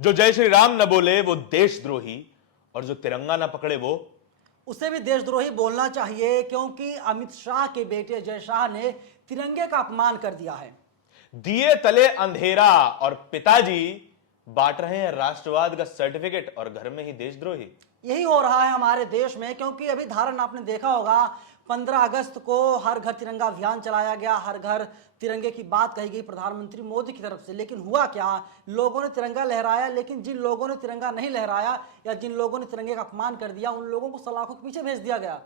जो जय श्री राम न बोले वो देशद्रोही, और जो तिरंगा न पकड़े वो उसे भी देशद्रोही बोलना चाहिए, क्योंकि अमित शाह के बेटे जय शाह ने तिरंगे का अपमान कर दिया है। दिए तले अंधेरा और पिताजी बांट रहे हैं राष्ट्रवाद का सर्टिफिकेट और घर में ही देशद्रोही। यही हो रहा है हमारे देश में, क्योंकि अभी धारण आपने देखा होगा 15 अगस्त को हर घर तिरंगा अभियान चलाया गया, हर घर तिरंगे की बात कही गई प्रधानमंत्री मोदी की तरफ से। लेकिन हुआ क्या, लोगों ने तिरंगा लहराया, लेकिन जिन लोगों ने तिरंगा नहीं लहराया या जिन लोगों ने तिरंगे का अपमान कर दिया, उन लोगों को सलाखों के पीछे भेज दिया गया।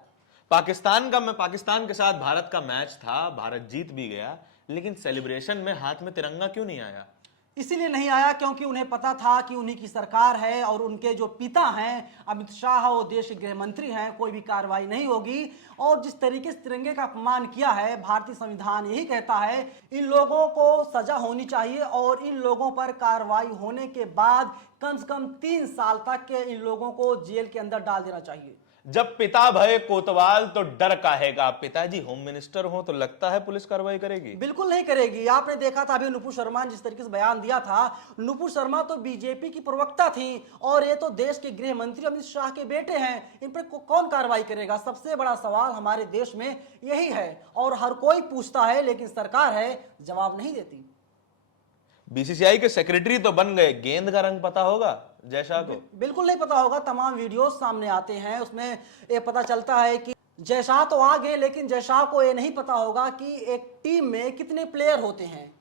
पाकिस्तान के साथ भारत का मैच था, भारत जीत भी गया, लेकिन सेलिब्रेशन में हाथ में तिरंगा क्यों नहीं आया? इसीलिए नहीं आया क्योंकि उन्हें पता था कि उन्हीं की सरकार है और उनके जो पिता हैं अमित शाह, वो देश के गृह मंत्री हैं, कोई भी कार्रवाई नहीं होगी। और जिस तरीके से तिरंगे का अपमान किया है, भारतीय संविधान यही कहता है इन लोगों को सजा होनी चाहिए और इन लोगों पर कार्रवाई होने के बाद कम से कम 3 साल तक के इन लोगों को जेल के अंदर डाल देना चाहिए। जब पिता भय कोतवाल तो डर काहेगा, पिताजी होम मिनिस्टर हो तो लगता है पुलिस कार्रवाई करेगी? बिल्कुल नहीं करेगी। आपने देखा था अभी नुपुर शर्मा ने जिस तरीके से बयान दिया था, नुपुर शर्मा तो बीजेपी की प्रवक्ता थी और ये तो देश के गृह मंत्री अमित शाह के बेटे हैं, इन पर कौन कार्रवाई करेगा? सबसे बड़ा सवाल हमारे देश में यही है और हर कोई पूछता है, लेकिन सरकार है जवाब नहीं देती। बीसीसीआई के सेक्रेटरी तो बन गए, गेंद का रंग पता होगा जय शाह को? बिल्कुल नहीं पता होगा। तमाम वीडियोस सामने आते हैं, उसमें ये पता चलता है कि जय शाह तो आ गए, लेकिन जय शाह को ये नहीं पता होगा कि एक टीम में कितने प्लेयर होते हैं।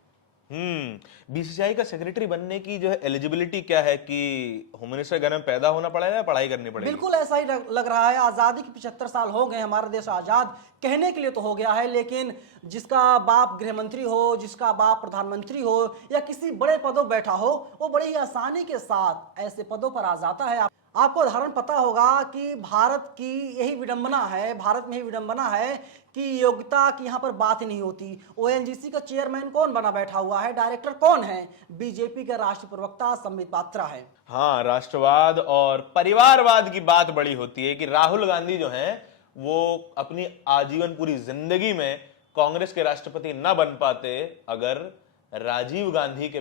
बीसीसीआई का सेक्रेटरी बनने की जो है एलिजिबिलिटी क्या है कि होम मिनिस्टर घर में पैदा होना पड़ेगा या पढ़ाई करनी पड़ेगी? बिल्कुल ऐसा ही लग रहा है। आजादी के 75 साल हो गए, हमारा देश आजाद कहने के लिए तो हो गया है, लेकिन जिसका बाप गृह मंत्री हो, जिसका बाप प्रधानमंत्री हो या किसी बड़े पदों बैठा हो, वो बड़ी ही आसानी के साथ ऐसे पदों पर आ जाता है। आपको उदाहरण पता होगा कि भारत की यही विडंबना है, भारत में ही विडंबना है कि योग्यता की यहाँ पर बात ही नहीं होती। ओएनजीसी का चेयरमैन कौन बना बैठा हुआ है, डायरेक्टर कौन है? बीजेपी का राष्ट्रीय प्रवक्ता संबित पात्रा है। हाँ, राष्ट्रवाद और परिवारवाद की बात बड़ी होती है कि राहुल गांधी जो हैं वो अपनी आजीवन पूरी जिंदगी में कांग्रेस के राष्ट्रपति ना बन पाते अगर राजीव गांधी के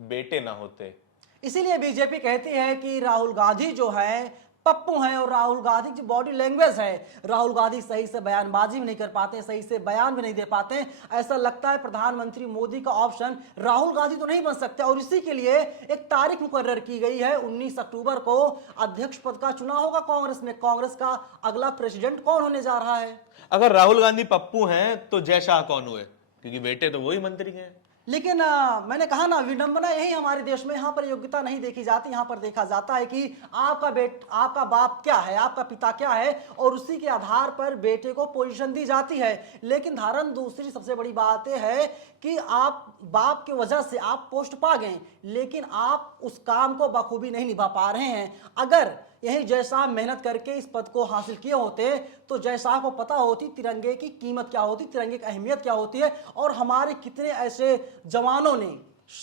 बेटे ना होते। इसीलिए बीजेपी कहती है कि राहुल गांधी जो है पप्पू हैं, और राहुल गांधी की बॉडी लैंग्वेज है, राहुल गांधी सही से बयानबाजी भी नहीं कर पाते, सही से बयान भी नहीं दे पाते। ऐसा लगता है प्रधानमंत्री मोदी का ऑप्शन राहुल गांधी तो नहीं बन सकते, और इसी के लिए एक तारीख मुकर्रर की गई है। 19 अक्टूबर को अध्यक्ष पद का चुनाव होगा कांग्रेस में। कांग्रेस का अगला प्रेसिडेंट कौन होने जा रहा है? अगर राहुल गांधी पप्पू हैं तो जय शाह कौन हुए? क्योंकि बेटे तो वही मंत्री हैं। लेकिन मैंने कहा ना, विडंबना यही हमारे देश में, यहाँ पर योग्यता नहीं देखी जाती। यहाँ पर देखा जाता है कि आपका बाप क्या है, आपका पिता क्या है, और उसी के आधार पर बेटे को पोजीशन दी जाती है। लेकिन धारण दूसरी सबसे बड़ी बात यह है कि आप बाप की वजह से आप पोस्ट पा गए, लेकिन आप उस काम को बखूबी नहीं निभा पा रहे हैं। अगर यही जय शाह मेहनत करके इस पद को हासिल किए होते तो जय शाह को पता होती तिरंगे की कीमत क्या होती, तिरंगे की अहमियत क्या होती है, और हमारे कितने ऐसे जवानों ने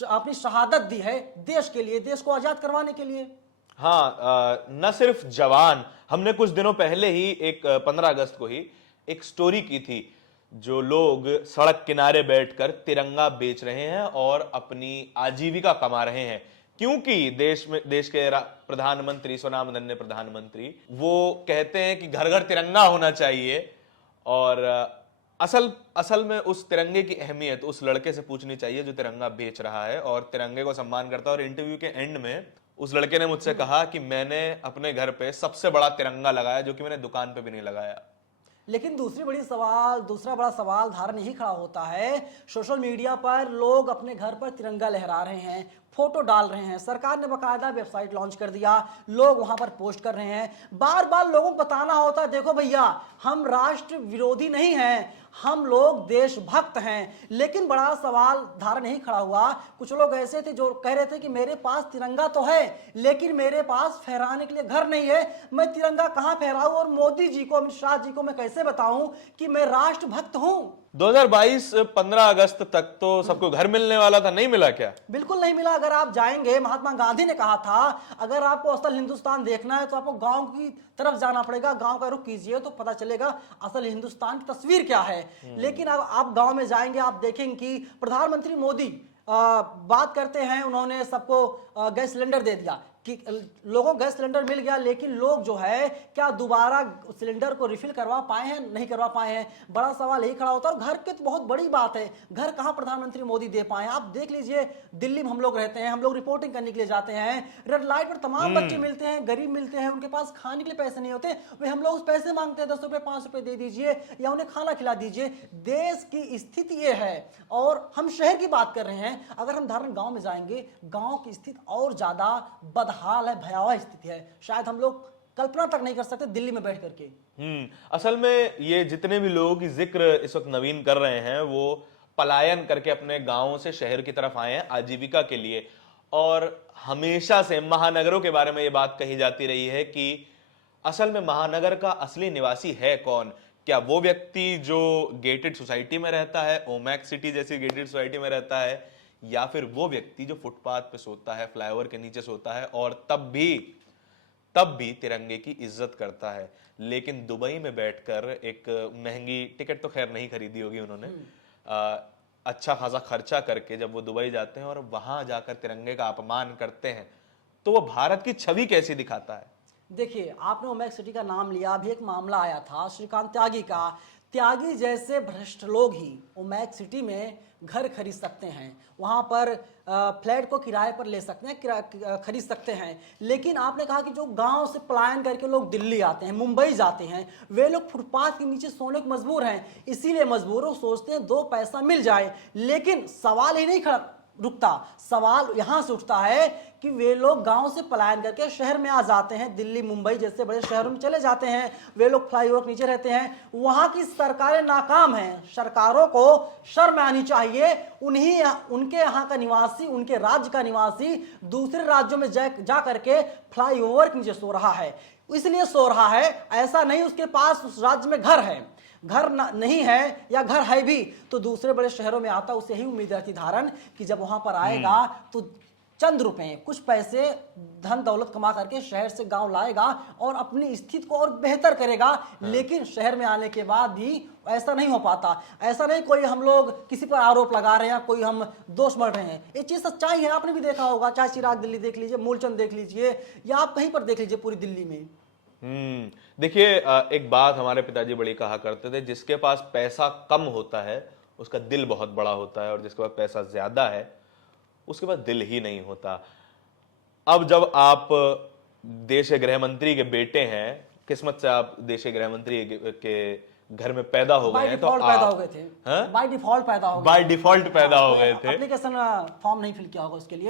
अपनी शहादत दी है देश के लिए, देश को आजाद करवाने के लिए। हाँ, न सिर्फ जवान, हमने कुछ दिनों पहले ही 15 अगस्त को ही एक स्टोरी की थी, जो लोग सड़क किनारे बैठकर तिरंगा बेच रहे हैं और अपनी आजीविका कमा रहे हैं, क्योंकि देश के प्रधानमंत्री, स्वनामधन्य प्रधानमंत्री, वो कहते हैं कि घर घर तिरंगा होना चाहिए। और असल में उस तिरंगे की अहमियत उस लड़के से पूछनी चाहिए जो तिरंगा बेच रहा है और तिरंगे को सम्मान करता है। और इंटरव्यू के एंड में उस लड़के ने मुझसे कहा कि मैंने अपने घर पे सबसे बड़ा तिरंगा लगाया, जो कि मैंने दुकान पे भी नहीं लगाया। लेकिन दूसरा बड़ा सवाल धारण यही खड़ा होता है, सोशल मीडिया पर लोग अपने घर पर तिरंगा लहरा रहे हैं, फोटो डाल रहे हैं। सरकार ने बाकायदा वेबसाइट लॉन्च कर दिया, लोग वहां पर पोस्ट कर रहे हैं। बार बार लोगों को बताना होता है, देखो भैया हम राष्ट्र विरोधी नहीं हैं, हम लोग देशभक्त हैं। लेकिन बड़ा सवाल धारण यही खड़ा हुआ, कुछ लोग ऐसे थे जो कह रहे थे कि मेरे पास तिरंगा तो है, लेकिन मेरे पास फहराने के लिए घर नहीं है, मैं तिरंगा कहां फहराऊं, और मोदी जी को, अमित शाह जी को मैं कैसे बताऊं कि मैं राष्ट्रभक्त हूं। 2022 15 अगस्त तक तो सबको घर मिलने वाला था, नहीं मिला क्या? बिल्कुल नहीं मिला। अगर आप जाएंगे, महात्मा गांधी ने कहा था अगर आपको असल हिंदुस्तान देखना है तो आपको गांव की तरफ जाना पड़ेगा, गांव का रुख कीजिए तो पता चलेगा असल हिंदुस्तान की तस्वीर क्या है। लेकिन अब आप गांव में जाएंगे, आप देखेंगे कि प्रधानमंत्री मोदी बात करते हैं, उन्होंने सबको गैस सिलेंडर दे दिया कि लोगों को गैस सिलेंडर मिल गया, लेकिन लोग जो है क्या दोबारा सिलेंडर को रिफिल करवा पाए हैं? नहीं करवा पाए हैं। बड़ा सवाल यही खड़ा होता है। और घर के तो बहुत बड़ी बात है, घर कहाँ प्रधानमंत्री मोदी दे पाए हैं? आप देख लीजिए, दिल्ली में हम लोग रहते हैं, हम लोग रिपोर्टिंग करने के लिए जाते हैं, रेड लाइट पर तमाम बच्चे मिलते हैं, गरीब मिलते हैं, उनके पास खाने के लिए पैसे नहीं होते, वे हम लोग पैसे मांगते हैं, 10 रुपए 5 रुपए दे दीजिए या उन्हें खाना खिला दीजिए। देश की स्थिति ये है। और हम शहर की बात कर रहे हैं, अगर हम धारण गांव में जाएंगे, गांव की स्थिति और ज्यादा बदहाल है, भयावह स्थिति है। शायद हम लोग कल्पना तक नहीं कर सकते दिल्ली में बैठ करके। असल में ये जितने भी लोगों की जिक्र इस वक्त नवीन कर रहे हैं, वो पलायन करके अपने गांवों से शहर की तरफ आए हैं आजीविका के लिए। और हमेशा से महानगरों के बारे में ये बात कही जाती रही है कि असल में महानगर का असली निवासी है कौन? क्या वो व्यक्ति जो गेटेड सोसाइटी में रहता है, ओमैक्स सिटी जैसी गेटेड सोसाइटी में रहता है, या फिर वो व्यक्ति जो फुटपाथ पे सोता है, फ्लाईओवर के नीचे सोता है और तब भी तिरंगे की इज्जत करता है? लेकिन दुबई में बैठकर एक महंगी टिकट तो खैर नहीं खरीदी होगी उन्होंने, अच्छा खासा खर्चा करके जब वो दुबई जाते हैं और वहां जाकर तिरंगे का अपमान करते हैं, तो वो भारत की छवि कैसी दिखाता है? देखिए, आपने ओमैक्स सिटी का नाम लिया, अभी एक मामला आया था श्रीकांत त्यागी का। त्यागी जैसे भ्रष्ट लोग ही ओमैक्स सिटी में घर खरीद सकते हैं, वहाँ पर फ्लैट को किराए पर ले सकते हैं, खरीद सकते हैं। लेकिन आपने कहा कि जो गांव से पलायन करके लोग दिल्ली आते हैं, मुंबई जाते हैं, वे लोग फुटपाथ के नीचे सोने को मजबूर हैं। इसीलिए मजबूर हो, सोचते हैं 2 पैसा मिल जाए। लेकिन सवाल ही नहीं खड़ा रुकता, सवाल यहां से उठता है कि वे लोग गांव से पलायन करके शहर में आ जाते हैं, दिल्ली मुंबई जैसे बड़े शहरों में चले जाते हैं। वे लोग फ्लाईओवर के नीचे रहते हैं। वहां की सरकारें नाकाम हैं। सरकारों को शर्म आनी चाहिए। उनके यहाँ का निवासी, उनके राज्य का निवासी दूसरे राज्यों में जा करके फ्लाईओवर के नीचे सो रहा है। इसलिए सो रहा है, ऐसा नहीं उसके पास उस राज्य में घर है। घर नहीं है या घर है भी तो दूसरे बड़े शहरों में आता, उसे ही उम्मीद रहती धारण कि जब वहां पर आएगा तो चंद रुपए, कुछ पैसे, धन दौलत कमा करके शहर से गांव लाएगा और अपनी स्थिति को और बेहतर करेगा। लेकिन शहर में आने के बाद भी ऐसा नहीं हो पाता। ऐसा नहीं कोई हम लोग किसी पर आरोप लगा रहे हैं, कोई हम दोष बढ़ रहे हैं। ये चीज सच्चाई है, आपने भी देखा होगा, चाहे चिराग दिल्ली देख लीजिए, मूलचंद देख लीजिए, या आप कहीं पर देख लीजिए पूरी दिल्ली में। देखिए, एक बात हमारे पिताजी बड़ी कहा करते थे, जिसके पास पैसा कम होता है उसका दिल बहुत बड़ा होता है, और जिसके पास पैसा ज्यादा है उसके पास दिल ही नहीं होता। अब जब आप देश के गृह मंत्री के बेटे हैं, किस्मत से आप देश के गृह मंत्री के घर में पैदा हो गए हैं, तो पैदा हो गए थे, बाय डिफॉल्ट पैदा हो गए थे। एप्लीकेशन फॉर्म नहीं फिल किया होगा उसके लिए,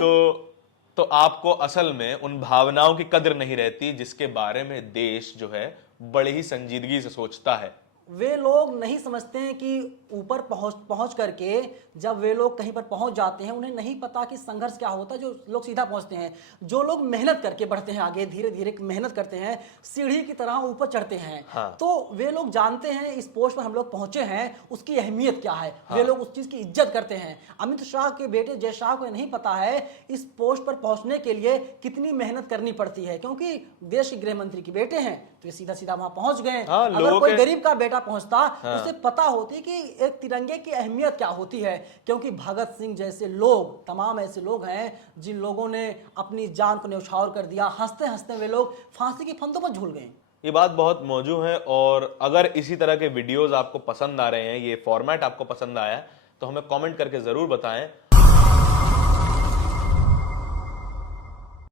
तो आपको असल में उन भावनाओं की कदर नहीं रहती जिसके बारे में देश जो है बड़ी ही संजीदगी से सोचता है। वे लोग नहीं समझते हैं कि ऊपर पहुंच करके जब वे लोग कहीं पर पहुंच जाते हैं, उन्हें नहीं पता कि संघर्ष क्या होता है। जो लोग सीधा पहुंचते हैं, जो लोग मेहनत करके बढ़ते हैं आगे, धीरे धीरे मेहनत करते हैं, सीढ़ी की तरह ऊपर चढ़ते हैं। तो वे लोग जानते हैं इस पोस्ट पर हम लोग पहुंचे हैं, उसकी अहमियत क्या है। वे लोग उस चीज की इज्जत करते हैं। अमित शाह के बेटे जय शाह को नहीं पता है इस पोस्ट पर पहुंचने के लिए कितनी मेहनत करनी पड़ती है, क्योंकि देश के गृह मंत्री के बेटे हैं तो सीधा सीधा वहां पहुंच गए। अगर कोई गरीब का बेटा पहुंचता, उसे पता होती कि एक तिरंगे की अहमियत क्या होती है। क्योंकि भगत सिंह जैसे लोग, तमाम ऐसे लोग हैं जिन लोगों ने अपनी जान को न्यौछावर कर दिया। हंसते हंसते वे लोग फांसी की फंदों पर झूल गए। ये बात बहुत मौजूद है। और अगर इसी तरह के वीडियोस आपको पसंद आ रहे हैं, ये फॉर्मेट आपको पसंद आया, तो हमें कमेंट करके जरूर बताएं।